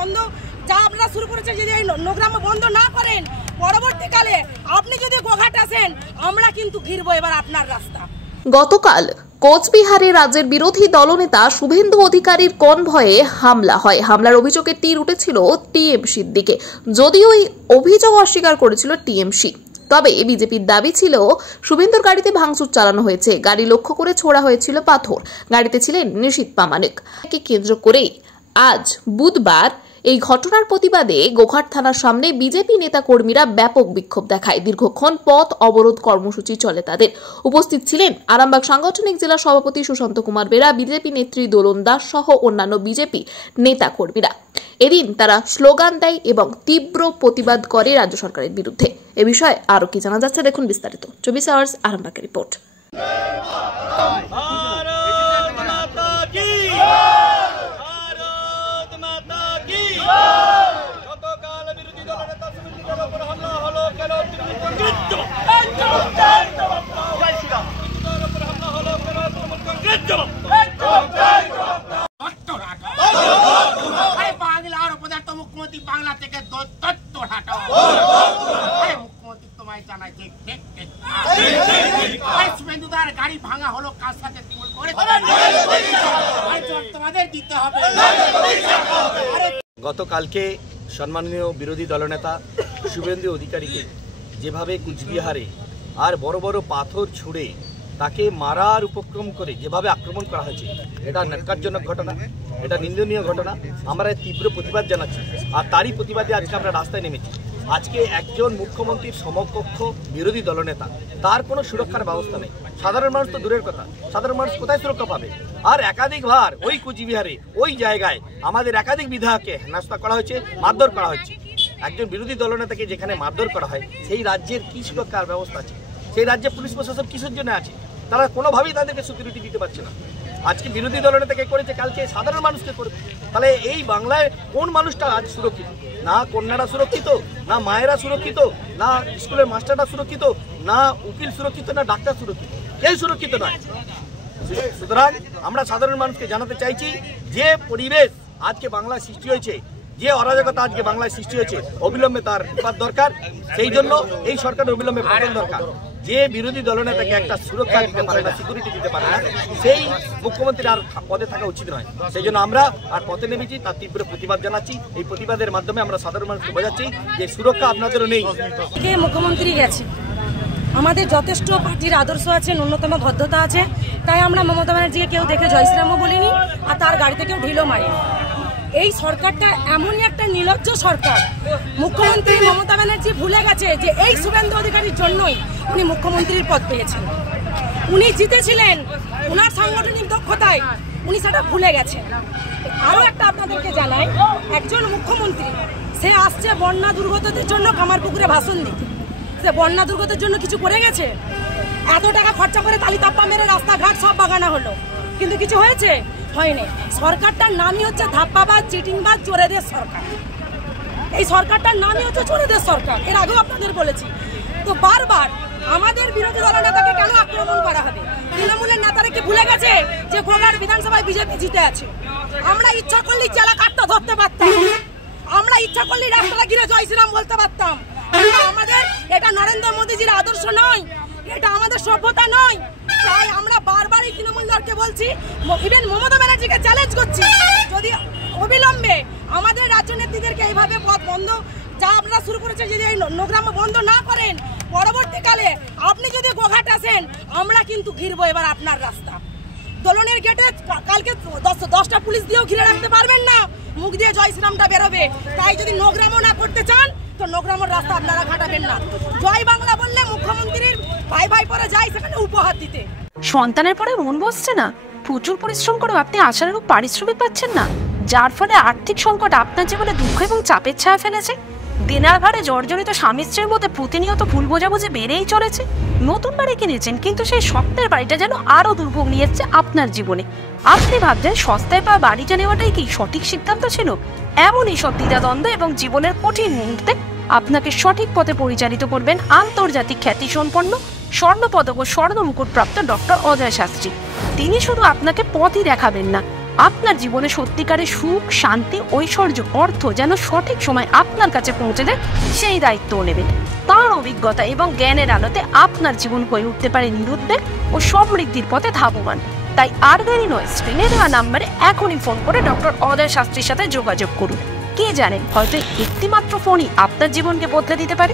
বন্ধ যা আপনারা শুরু করেছেন যদি এই নোংরামো বন্ধ না করেন, পরবর্তীকালে আপনি যদি গোঘাট আসেন আমরা কিন্তু ঘিরবো এবার আপনার রাস্তা। গতকাল কোচবিহারে রাজ্যের বিরোধী দলনেতা শুভেন্দু অধিকারীর কনভয়ে হামলা হয়। হামলার অভিযোগে তীর উঠেছিল টিএমসির দিকে, যদিও এই অভিযোগ অস্বীকার করেছিল টিএমসি। তবে বিজেপির দাবি ছিল শুভেন্দুর গাড়িতে ভাঙচুর চালানো হয়েছে, গাড়ি লক্ষ্য করে ছোড়া হয়েছিল পাথর। গাড়িতে ছিলেন নিশীথ প্রামাণিক। একে কেন্দ্র করে আজ বুধবার এই ঘটনার প্রতিবাদে গোঘাট থানার সামনে বিজেপি নেতা কর্মীরা ব্যাপক বিক্ষোভ দেখায়। দীর্ঘক্ষণ পথ অবরোধ কর্মসূচি চলে তাদের। উপস্থিত ছিলেন আরামবাগ সাংগঠনিক জেলা সভাপতি সুশান্ত কুমার বেরা, বিজেপি নেত্রী দোলন দাস সহ অন্যান্য বিজেপি নেতা কর্মীরা। এদিন তারা স্লোগান দেয় এবং তীব্র প্রতিবাদ করে রাজ্য সরকারের বিরুদ্ধে। এ বিষয়ে আরো কি জানা যাচ্ছে দেখুন বিস্তারিত। 24 আওয়ার্স আরামবাগের রিপোর্ট। মুখ্যমন্ত্রী বাংলা থেকে শুভেন্দুদার গাড়ি ভাঙা হলো কার সাথে করে তোমাদের দিতে হবে। গতকালকে সম্মানীয় বিরোধী দলনেতা শুভেন্দু অধিকারীকে যেভাবে কুচবিহারে আর বড় বড় পাথর ছুঁড়ে তাকে মারার উপক্রম করে যেভাবে আক্রমণ করা হয়েছে, এটা ন্যাক্কারজনক ঘটনা, এটা নিন্দনীয় ঘটনা। আমরা তীব্র প্রতিবাদ জানাচ্ছি, আর তারই প্রতিবাদে আজকে আমরা রাস্তায় নেমেছি। আজকে একজন মুখ্যমন্ত্রীর সমকক্ষ বিরোধী দলনেতা, তার কোনো সুরক্ষার ব্যবস্থা নেই। সাধারণ মানুষ তো দূরের কথা, সাধারণ মানুষ কোথায় সুরক্ষা পাবে? আর একাধিকবার ওই কুচবিহারে ওই জায়গায় আমাদের একাধিক বিধায়ককে হেনস্থা করা হয়েছে, মারধর করা হয়েছে। একজন বিরোধী দলনেতাকে যেখানে মারধর করা হয়, সেই রাজ্যের কি সুরক্ষার ব্যবস্থা আছে? সেই রাজ্যে পুলিশ প্রশাসন কিসের জন্য আছে? তারা কোনোভাবেই তাদেরকে সিকিউরিটি দিতে পারছে না। আজকে বিরোধী দলনেতাকে করেছে, কালকে সাধারণ মানুষকে করবে। তাহলে এই বাংলায় কোন মানুষটা আজ সুরক্ষিত? না কন্যারা সুরক্ষিত, না মায়েরা সুরক্ষিত, না স্কুলের মাস্টাররা সুরক্ষিত, না উকিল সুরক্ষিত, না ডাক্তার সুরক্ষিত, কেউ সুরক্ষিত নয়। সুতরাং আমরা সাধারণ মানুষকে জানাতে চাইছি, যে পরিবেশ আজকে বাংলায় সৃষ্টি হয়েছে, যে অরাজকতা আজকে বাংলায় সৃষ্টি হয়েছে, অবিলম্বে তার বিবাদ দরকার। সেই জন্য এই সরকারের অবিলম্বে পতন দরকার। যে বিরোধী দলনেতাকে একটা সুরক্ষা দিতে পারে না, সিকিউরিটি দিতে পারে না, সেই মুখ্যমন্ত্রী আর পদে থাকা উচিত নয়। সেই জন্য আমরা আর পথে নেমেছি, তার তীব্র প্রতিবাদ জানাচ্ছি। এই প্রতিবাদের মাধ্যমে আমরা সাধারণ মানুষকে বোঝাচ্ছি যে সুরক্ষা আপনাদেরও নেই। মুখ্যমন্ত্রী গেছে, আমাদের যথেষ্ট পার্টির আদর্শ আছে, ন্যূনতম ভদ্রতা আছে, তাই আমরা মমতা ব্যানার্জিকে কেউ দেখে জয়শ্রীরামও বলিনি, আর তার গাড়িতে কেউ ঢিলও মারিনি। এই সরকারটা এমনই একটা নির্লজ্জ সরকার। মুখ্যমন্ত্রী মমতা ব্যানার্জি ভুলে গেছে যে এই শুভেন্দু অধিকারীর জন্যই উনি মুখ্যমন্ত্রীর পদ পেয়েছেন। উনি জিতেছিলেন উনার সাংগঠনিক দক্ষতায়, উনি সেটা ভুলে গেছেন। আরও একটা আপনাদেরকে জানাই, একজন মুখ্যমন্ত্রী সে আসছে বন্যা দুর্গতদের জন্য কামারপুকুরে ভাষণ দিতে। সে বন্যা দুর্গতের জন্য কিছু করে গেছে? এত টাকা খরচা করে তালি তাপ্পা মেরে রাস্তাঘাট সব বাগানো হলো, কিন্তু কিছু হয়েছে? হয়নি। সরকারটার নামই হচ্ছে ধাপ্পাবাজ, চিটিংবাজ, চোরেদের সরকার। এই সরকারটার নামই হচ্ছে চোরেদের সরকার। এর আগেও আপনাদের বলেছি। তো বারবার আমাদের বিরোধী দলনেতাকে কেন আক্রমণ করা হবে? তৃণমূলের নেতারা কি ভুলে গেছে যে গোঘাট বিধানসভায় বিজেপি জিতে আছে? আমরা ইচ্ছা করলে জেলা কাটটা ধরতে পারতাম, আমরা ইচ্ছা করলে রাস্তাটা ঘিরে জয় শ্রীরাম বলতে পারতাম। আমাদের এটা নরেন্দ্র মোদীজির আদর্শ নয়, এটা আমাদের সভ্যতা নয়। তাই আমরা বারবার এই তৃণমূল দলকে বলছি, ইভেন মমতা ব্যানার্জিকে চ্যালেঞ্জ করছি, যদি অবিলম্বে আমাদের রাজ্য নেত্রীদেরকে এইভাবে পথ বন্ধ যা আপনারা শুরু করেছে যদি এই নোংরামো বন্ধ না করেন, পরবর্তীকালে আপনি যদি গোঘাট আসেন আমরা কিন্তু ঘিরবো এবার আপনার রাস্তা। দোলনের গেটে কালকে 10টা পুলিশ দিয়েও ঘিরে রাখতে পারবেন না, মুখ দিয়ে জয় শ্রীরামটা বেরোবে। তাই যদি নোংরামো না করতে চান তো নোংরামোর রাস্তা আপনারা ঘাটাবেন না। জয় বাংলা বললে মুখ্যমন্ত্রীর ভাই ভাই পরে যায় সেখানে উপহার দিতে। সন্তানের পরে মন বসছে না, প্রচুর পরিশ্রম করেও আপনি আশানুরূপ পারিশ্রমিক পাচ্ছেন না, যার ফলে আর্থিক সংকট আপনার জীবনে দুঃখ এবং চাপের ছায়া ফেলেছে। দিনার ভারে জর্জরিত স্বামী স্ত্রীর মধ্যে প্রতিনিয়ত ভুল বোঝাবুঝি বেড়েই চলেছে। নতুন বাড়ি কিনেছেন, কিন্তু সেই স্বপ্নের বাড়িটা যেন আরও দুর্ভোগ নিয়ে এসছে আপনার জীবনে। আপনি ভাবছেন সস্তায় পাওয়া বাড়িটা নেওয়াটাই কি সঠিক সিদ্ধান্ত ছিল? এমনই সব দ্বিধাদ্বন্দ্ব এবং জীবনের কঠিন মুহূর্তে আপনাকে সঠিক পথে পরিচালিত করবেন আন্তর্জাতিক খ্যাতিসম্পন্ন স্বর্ণপদক ও স্বর্ণ মুকুটপ্রাপ্ত ডক্টর অজয় শাস্ত্রী। তিনি শুধু আপনাকে পথই দেখাবেন না, আপনার জীবনে সত্যিকারের সুখ, শান্তি, ঐশ্বর্য, অর্থ যেন সঠিক সময় আপনার কাছে পৌঁছে দেয়, সেই দায়িত্বও নেবেন। তার অভিজ্ঞতা এবং জ্ঞানের আলোতে আপনার জীবন হয়ে উঠতে পারে নিরুদ্বেগ ও সমৃদ্ধির পথে ধাবমান। তাই আর দেরি নয়, স্ক্রিনে দেওয়া নাম্বারে এখনই ফোন করে ডক্টর অজয় শাস্ত্রীর সাথে যোগাযোগ করুন। কে জানেন, হয়তো একটি মাত্র ফোনই আপনার জীবনকে বদলে দিতে পারে।